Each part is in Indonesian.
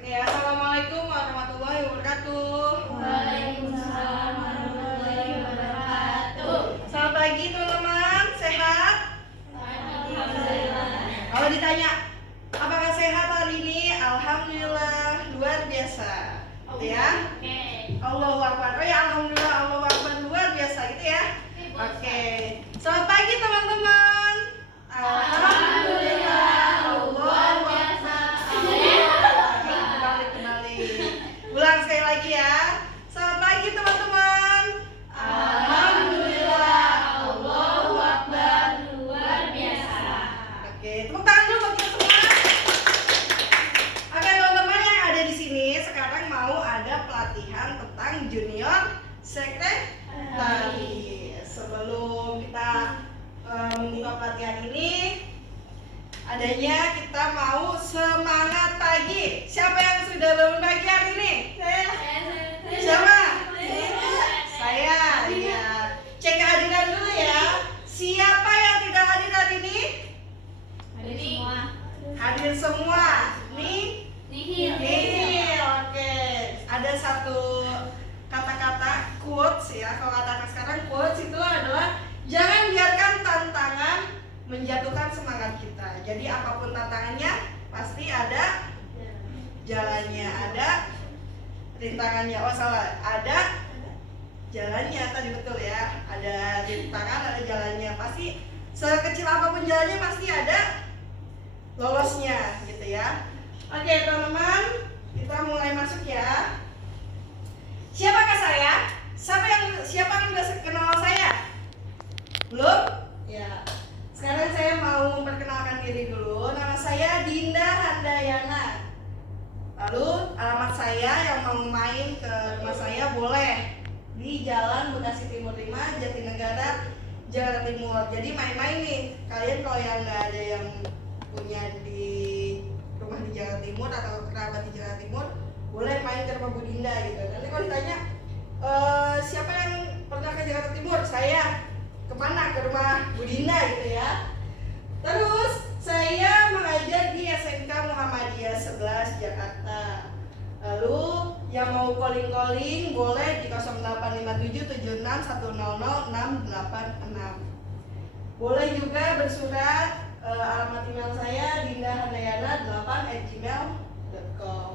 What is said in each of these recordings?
Oke, assalamualaikum warahmatullahi wabarakatuh. Waalaikumsalam warahmatullahi wabarakatuh. Selamat pagi teman-teman, sehat? Alhamdulillah. Kalau ditanya, apakah sehat hari ini? Alhamdulillah, luar biasa. Gitu ya? Oke. Allahu Akbar. Oh ya, alhamdulillah, Allahu Akbar, luar biasa gitu ya. Oke. Selamat pagi teman-teman. Alhamdulillah, Allahu Akbar. Kembali. Ulang sekali lagi ya. Selamat pagi teman-teman. Alhamdulillah, Allahu Akbar. Luar biasa. Oke, tepuk tangan dulu buat kita semua. Oke teman-teman yang ada di sini, sekarang mau ada pelatihan tentang junior sekretari. Sebelum kita membuka pelatihan ini, adanya kita mau semangat pagi. Siapa yang sudah bangun pagi hari ini? Siapa? Saya. Ya. Cek kehadiran dulu ya. Siapa yang tidak hadir hari ini? Hadir semua. Nih. Nihil. Oke. Ada satu kata-kata quotes ya. Kalau kata anak sekarang quotes itu adalah jangan biarkan tantangan menjatuhkan semangat kita. Jadi apapun tantangannya pasti ada jalannya, ada rintangannya. Oh salah, ada jalannya tadi betul ya. Ada rintangan, ada jalannya. Pasti sekecil apapun jalannya pasti ada lolosnya gitu ya. Oke teman-teman, kita mulai masuk ya. Siapakah saya? Siapa yang udah kenal saya? Belum? Ya. Sekarang saya mau memperkenalkan diri dulu. Nama saya Dinda Handayana. Lalu alamat saya yang mau main ke rumah saya boleh di Jalan Bekasi Timur 5, Jatinegara, Jakarta Timur. Jadi main-main nih. Kalian kalau yang nggak ada yang punya di rumah di Jakarta Timur atau kerabat di Jakarta Timur, boleh main ke rumah Bu Dinda gitu. Nanti kalau ditanya siapa yang pernah ke Jakarta Timur, saya kemana? Ke rumah Bu Dinda gitu ya. Terus saya mengajar di SMK Muhammadiyah 11 Jakarta. Lalu yang mau calling boleh di 085776100686. Boleh juga bersurat, alamat email saya dindahandayana8@gmail.com.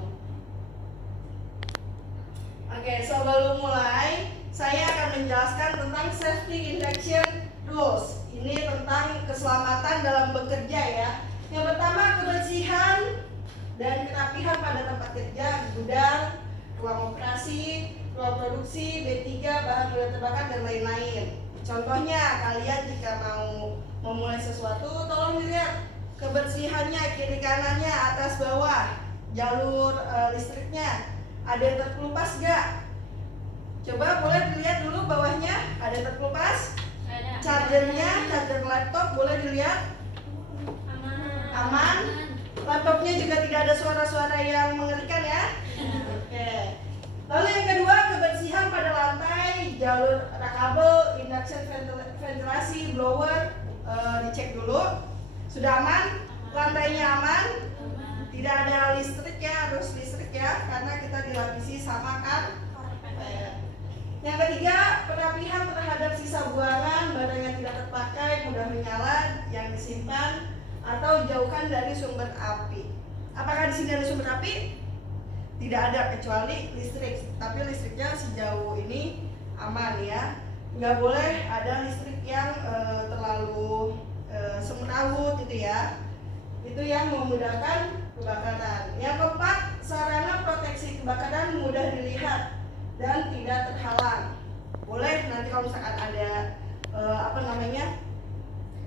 Oke, sebelum mulai saya akan menjelaskan tentang safety induction rules. Ini tentang keselamatan dalam bekerja ya. Yang pertama, kebersihan dan kerapihan pada tempat kerja, gudang, ruang operasi, ruang produksi, B3, bahan mudah terbakar dan lain-lain. Contohnya, kalian jika mau memulai sesuatu, tolong dilihat kebersihannya, kiri kanannya, atas bawah, jalur listriknya, ada yang terkelupas gak? Coba boleh dilihat dulu bawahnya, ada yang terkelupas? Chargernya, charger laptop boleh dilihat? Aman? Laptopnya juga tidak ada suara-suara yang mengerikan ya? Oke. Lalu yang kedua, kebersihan pada lantai, jalur rak kabel, induction ventilasi, blower, dicek dulu. Sudah aman? Lantainya aman? Tidak ada listrik ya, harus listrik ya, karena kita dilapisi sama kan? Yang ketiga, perapihan terhadap sisa buangan, barang yang tidak terpakai, mudah menyala, yang disimpan, atau jauhkan dari sumber api. Apakah di sini ada sumber api? Tidak ada kecuali listrik, tapi listriknya sejauh ini aman ya. Nggak boleh ada listrik yang terlalu semrawut itu ya. Itu yang memudahkan kebakaran. Yang keempat, sarana proteksi kebakaran mudah dilihat dan tidak terhalang. Boleh nanti kalau misalkan ada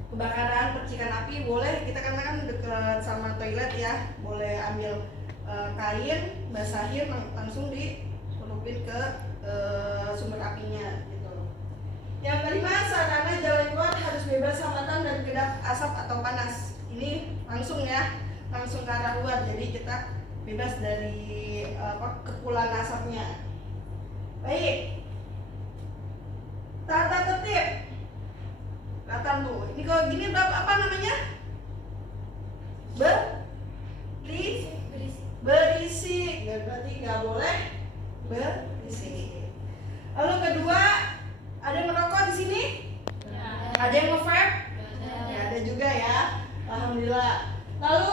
kebakaran, percikan api, boleh kita kan dekat sama toilet ya, boleh ambil kain, basahin, langsung diselupin ke sumber apinya gitu. Yang kelima, sarana jalan keluar harus bebas hambatan dan kedap asap atau panas. Ini langsung ya, langsung ke arah luar, jadi kita bebas dari kepulan asapnya. Baik, tata tertib. Kelihatan tuh. Ini kalau gini berapa apa namanya? Berisi. berisik, berarti nggak boleh berisik. Lalu kedua, ada yang merokok di sini? Ada yang nge-vape? Ya, ada juga ya. Alhamdulillah. Lalu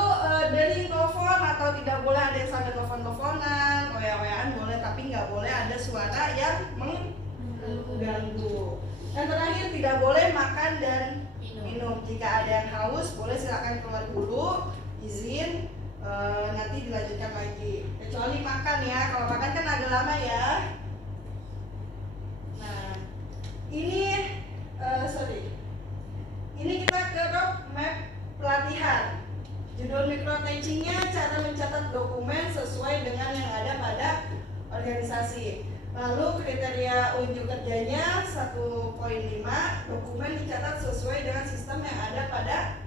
dari telepon atau tidak boleh ada yang sambil telepon-teleponan, oya-oyaan boleh, tapi nggak boleh ada suara yang mengganggu. Dan terakhir, tidak boleh makan dan minum. Jika ada yang haus, boleh silakan keluar dulu, izin, nanti dilanjutkan lagi. Kecuali makan ya, kalau makan kan agak lama ya. Nah, ini ini kita ke roadmap pelatihan. Judul micro teachingnya cara mencatat dokumen sesuai dengan yang ada pada organisasi. Lalu kriteria unjuk kerjanya 1.5, dokumen dicatat sesuai dengan sistem yang ada pada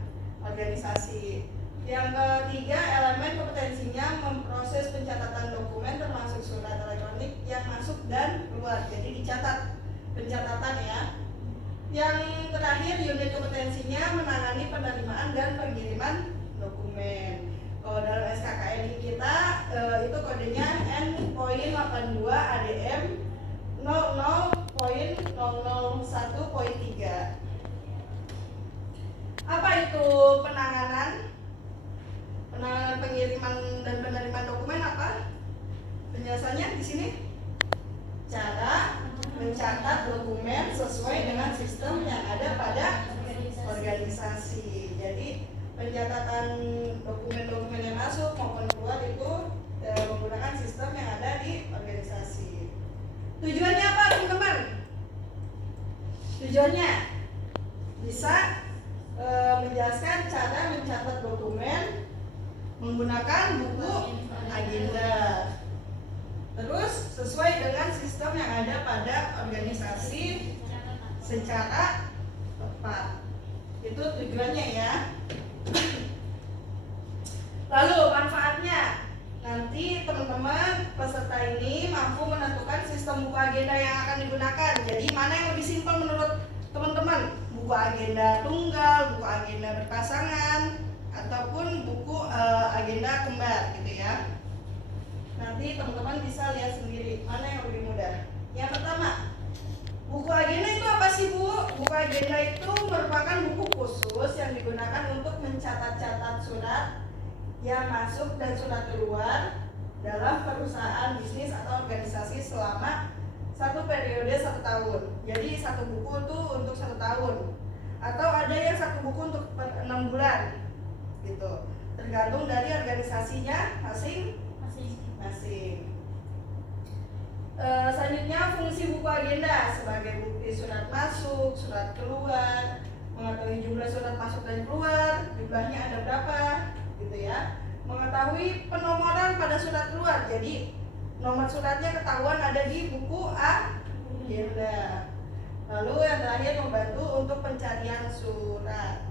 organisasi. Yang ketiga, elemen kompetensinya memproses pencatatan dokumen termasuk surat elektronik yang masuk dan keluar. Jadi dicatat pencatatan ya. Yang terakhir, unit kompetensinya menangani penerimaan dan pengiriman dokumen. Kalau dalam SKKNI kita itu kodenya N.82 ADM 00.001.3. Apa itu penanganan pengiriman dan penerimaan dokumen apa? Penjelasannya di sini. Cara mencatat dokumen sesuai dengan sistem yang ada pada organisasi. Jadi pencatatan dokumen-dokumen yang masuk maupun keluar itu menggunakan sistem yang ada di organisasi. Tujuannya apa teman-teman? Tujuannya bisa menjelaskan cara mencatat dokumen menggunakan buku agenda. Terus sesuai dengan sistem yang ada pada organisasi secara tepat. Itu tujuannya ya. Lalu manfaatnya, nanti teman-teman peserta ini mampu menentukan sistem buku agenda yang akan digunakan. Jadi mana yang lebih simpel menurut teman-teman? Buku agenda tunggal, buku agenda berpasangan, ataupun buku agenda kembar gitu ya. Nanti teman-teman bisa lihat sendiri mana yang lebih mudah. Yang pertama, buku agenda itu apa sih Bu? Buku agenda itu merupakan buku khusus yang digunakan untuk mencatat-catat surat yang masuk dan surat keluar dalam perusahaan, bisnis, atau organisasi selama satu periode 1 tahun. Jadi satu buku itu untuk 1 tahun. Atau ada yang satu buku untuk 6 bulan gitu. Tergantung dari organisasinya masing-masing. Selanjutnya fungsi buku agenda sebagai bukti surat masuk, surat keluar, mengetahui jumlah surat masuk dan keluar, jumlahnya ada berapa, gitu ya. Mengetahui penomoran pada surat keluar, jadi nomor suratnya ketahuan ada di buku agenda. Lalu yang terakhir membantu untuk pencarian surat.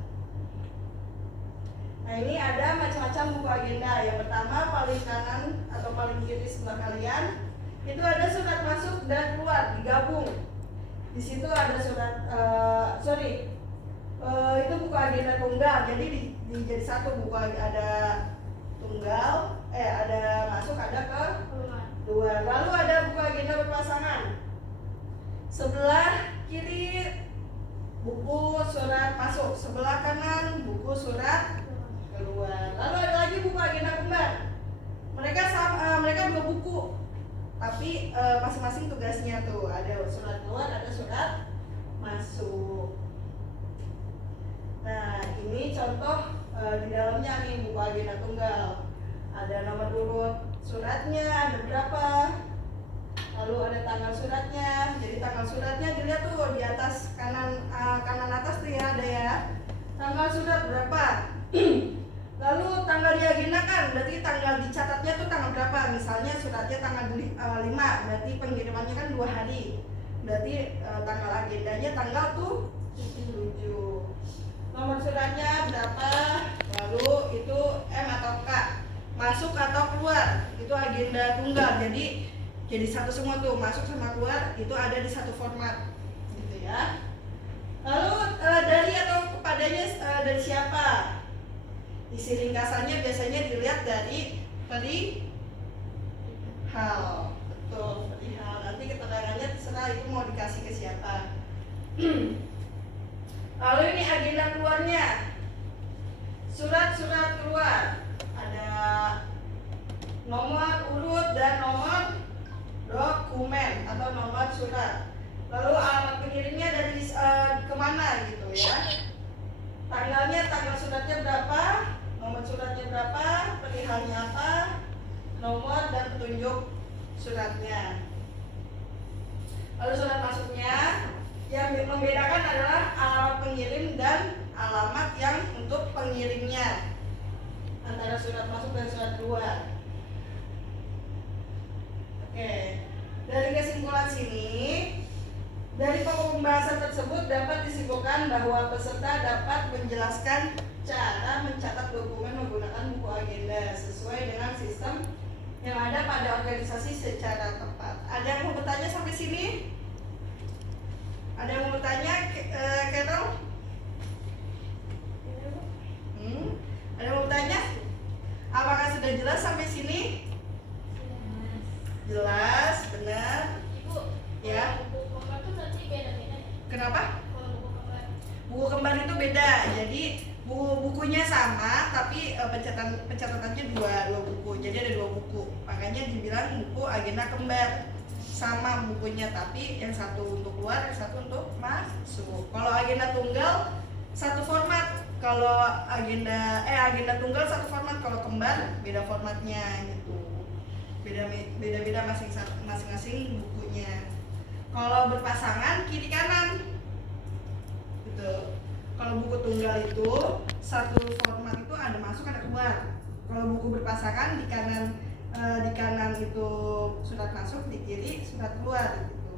Nah ini ada macam-macam buku agenda. Yang pertama paling kanan atau paling kiri sebelah kalian itu ada surat masuk dan keluar digabung. Di situ ada surat itu buku agenda tunggal. Jadi jadi satu buku ada tunggal, ada masuk, ada keluar. Lalu ada buku agenda berpasangan. Sebelah kiri buku surat masuk, sebelah kanan buku surat keluar. Lalu ada lagi buku agenda kembar. Mereka 2 buku, tapi masing-masing tugasnya tuh ada surat keluar, ada surat masuk. Nah ini contoh di dalamnya nih buku agenda tunggal. Ada nomor urut suratnya, ada berapa, lalu ada tanggal suratnya. Jadi tanggal suratnya dilihat tuh di atas kanan atas tuh ya, ada ya tanggal surat berapa. Lalu tanggal diagendakan, berarti tanggal dicatatnya tuh tanggal berapa. Misalnya suratnya tanggal 5, berarti pengirimannya kan 2 hari, berarti tanggal agendanya tanggal tuh 7. Nomor suratnya berapa, lalu itu M atau K, masuk atau keluar, itu agenda tunggal. Jadi satu semua tuh, masuk sama keluar itu ada di satu format gitu ya. Lalu dari atau kepadanya dari siapa? Isi ringkasannya biasanya dilihat dari perihal. Betul, perihal. Nanti keterangannya terserah itu mau dikasih ke siapa. Lalu ini agenda keluarnya. Surat-surat keluar. Ada nomor urut dan nomor dokumen atau nomor surat. Lalu alamat pengirimnya dari kemana gitu ya. Tanggalnya, tanggal suratnya berapa, nomor suratnya berapa, perihalnya apa, nomor dan petunjuk suratnya. Lalu surat masuknya, yang membedakan adalah alamat pengirim dan alamat yang untuk pengirimnya antara surat masuk dan surat keluar. Oke, dari kesimpulan sini, dari pembahasan tersebut dapat disimpulkan bahwa peserta dapat menjelaskan cara mencatat dokumen menggunakan buku agenda sesuai dengan sistem yang ada pada organisasi secara tepat. Ada yang mau bertanya sampai sini? Ada yang mau bertanya, Carol? Ada yang mau bertanya? Apakah sudah jelas sampai sini? Jelas, benar. Ibu, Ya. buku kembar tuh berarti beda-beda ya? Kenapa? Kalau buku kembar. Buku kembar itu beda. Jadi bukunya sama, tapi pencatatannya dua buku. Jadi ada 2 buku. Makanya dibilang buku agenda kembar. Sama bukunya, tapi yang satu untuk keluar, yang satu untuk masuk. Kalau agenda tunggal satu format. Kalau agenda tunggal satu format. Kalau kembar beda formatnya gitu. Beda-beda masing-masing bukunya. Kalau berpasangan kiri kanan gitu. Kalau buku tunggal itu satu format itu ada masuk ada keluar. Kalau buku berpasangan di kanan itu surat masuk, di kiri surat keluar gitu.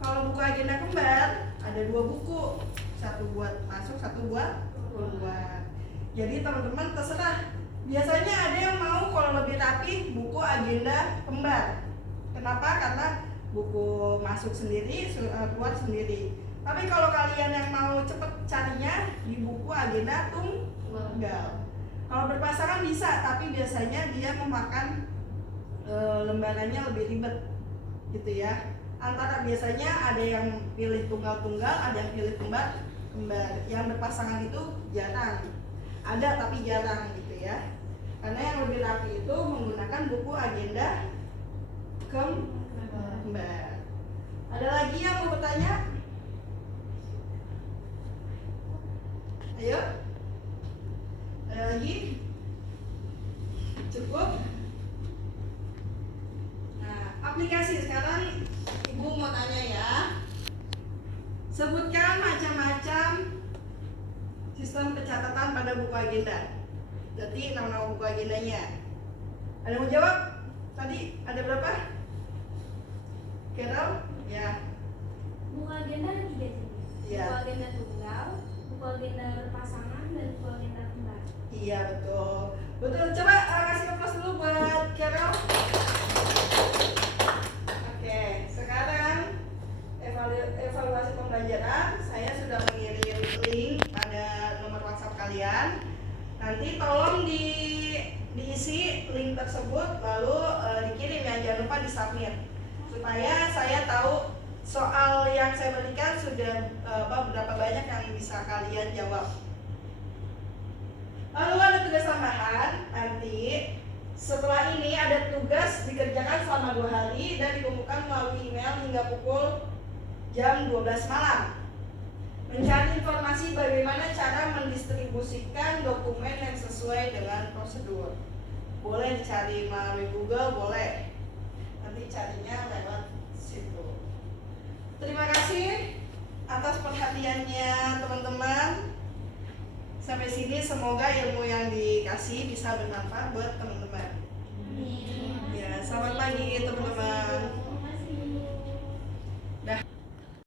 Kalau buku agenda kembar ada 2 buku, satu buat masuk, satu buat keluar. Jadi teman-teman terserah. Biasanya ada yang mau kalau lebih rapi buku agenda kembar. Kenapa? Karena buku masuk sendiri, keluar sendiri. Tapi kalau kalian yang mau cepet carinya di buku agenda tunggal. Kalau berpasangan bisa, tapi biasanya dia memakan lembarannya lebih ribet gitu ya. Antara biasanya ada yang pilih tunggal-tunggal, ada yang pilih kembar. Yang berpasangan itu jarang. Ada tapi jarang gitu ya. Karena yang lebih rapi itu menggunakan buku agenda kembar. Ada lagi yang mau bertanya? Ayo. Ada lagi? Cukup? Nah, aplikasi sekarang Ibu mau tanya ya. Sebutkan macam-macam sistem pencatatan pada buku agenda. Jadi nama-nama buku agendanya. Ada yang mau jawab? Tadi ada berapa? Carol? Ya. Buku agenda ada 3 jenis. Iya. Buku agenda tunggal, buku agenda berpasangan, dan buku agenda kembar. Iya betul. Betul. Coba kasih aplaus dulu buat Carol. Oke, sekarang evaluasi pembelajaran. Saya sudah mengirim link pada nomor WhatsApp kalian. Nanti tolong diisi link tersebut lalu dikirim ya, jangan lupa disubmit supaya saya tahu soal yang saya berikan sudah berapa banyak yang bisa kalian jawab. Lalu ada tugas tambahan, nanti setelah ini ada tugas dikerjakan selama 2 hari dan dikumpulkan melalui email hingga pukul jam 12 malam. Mencari informasi bagaimana cara mendistribusikan dokumen yang sesuai dengan prosedur. Boleh dicari melalui Google, boleh. Nanti carinya lewat situ. Terima kasih atas perhatiannya teman-teman. Sampai sini semoga ilmu yang dikasih bisa bermanfaat buat teman-teman. Ya, selamat pagi teman-teman.